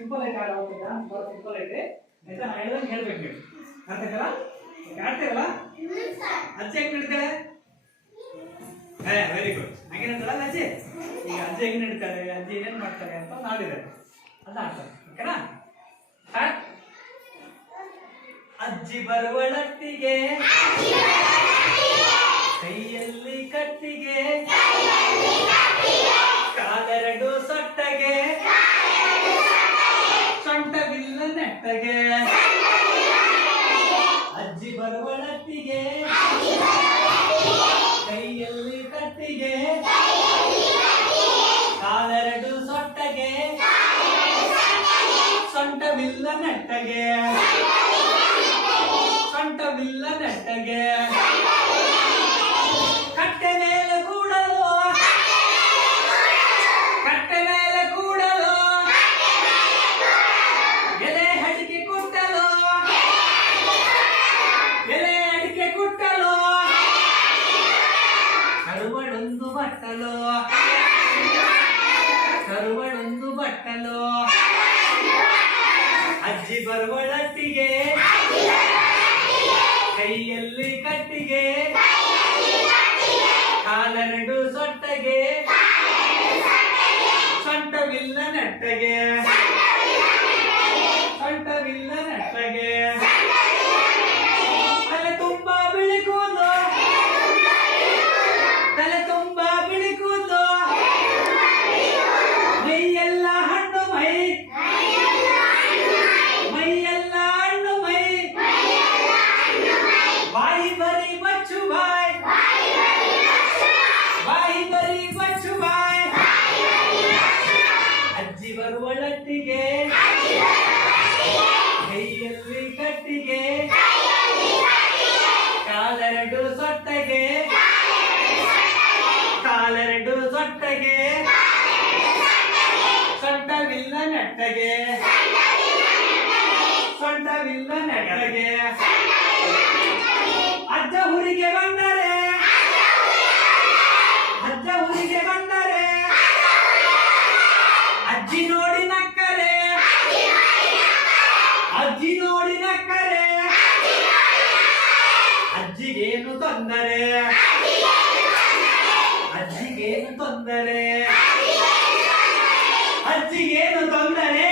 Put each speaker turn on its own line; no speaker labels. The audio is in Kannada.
ಸಿಂಪಲ್ ಆಗಿ ಆಗುತ್ತೆ ಹೋಗ್ತದ ಬಹಳ ಸಿಂಪಲ್ ಐತೆ ಆಯ್ತಾ? ನಾ ಹೇಳ್ದಂಗೆ ಹೇಳ್ಬೇಕು ನೀವು. ಓಕೆ, ಆಡ್ತೀರಲ್ಲ ಅಜ್ಜಿ ಹೆಂಗ್ ನಡೀತಾಳೆ ವೆರಿ ಗುಡ್ ಹಂಗೆ ನಡೀತಾಳಲ್ಲ ಅಜ್ಜಿ? ಈಗ ಅಜ್ಜಿ ಹೆಂಗ್ ನಡೀತಾರೆ? ಅಜ್ಜಿ ಏನೇನು ಮಾಡ್ತಾರೆ ಅಂತ ನಾಡಿದ್ದಾರೆ. ಅದ ಆಡ್ತಾರೆ ಓಕೆನಾ ಅಜ್ಜಿ ಬರುವಳಟ್ಟಿಗೆ ನೆಟ್ಟಗೆ ಅಜ್ಜಿ ಬರುವಳಟ್ಟಿಗೆ ಕೈಯಲ್ಲಿ ಕಟ್ಟಿಗೆ. ಕಾಲೆರಡು ಸೊಟ್ಟಗೆ. ಸೊಂಟವಿಲ್ಲ ನೆಟ್ಟಗೆ. ಸೊಂಟವಿಲ್ಲ ನೆಟ್ಟಗೆ. ಕರುವಡೊಂದು ಬಟ್ಟಲು. ಕರುವಡೊಂದು ಬಟ್ಟಲು. ಅಜ್ಜಿ ಬರುವಳಟ್ಟಿಗೆ. ಕೈಯಲ್ಲಿ ಕಟ್ಟಿಗೆ. ಕಾಲೆರಡು ಸೊಟ್ಟಗೆ. ಸೊಂಟವಿಲ್ಲ ನೆಟ್ಟಗೆ. ಕಟ್ಟಿಗೆ ಕಾಲೆರಡು ಸೊಟ್ಟಗೆ. ಕಾಲೆರಡು ಸೊಟ್ಟಗೆ. ಸೊಂಟವಿಲ್ಲ ನೆಟ್ಟಗೆ. ಸೊಂಟವಿಲ್ಲ ನೆಟ್ಟಗೆ. ಅಜ್ಜಿಗೇನು ತೊಂದರೆ ಅಜ್ಜಿಗೇನು ತೊಂದರೆ ಅಜ್ಜಿಗೇನು ತೊಂದರೆ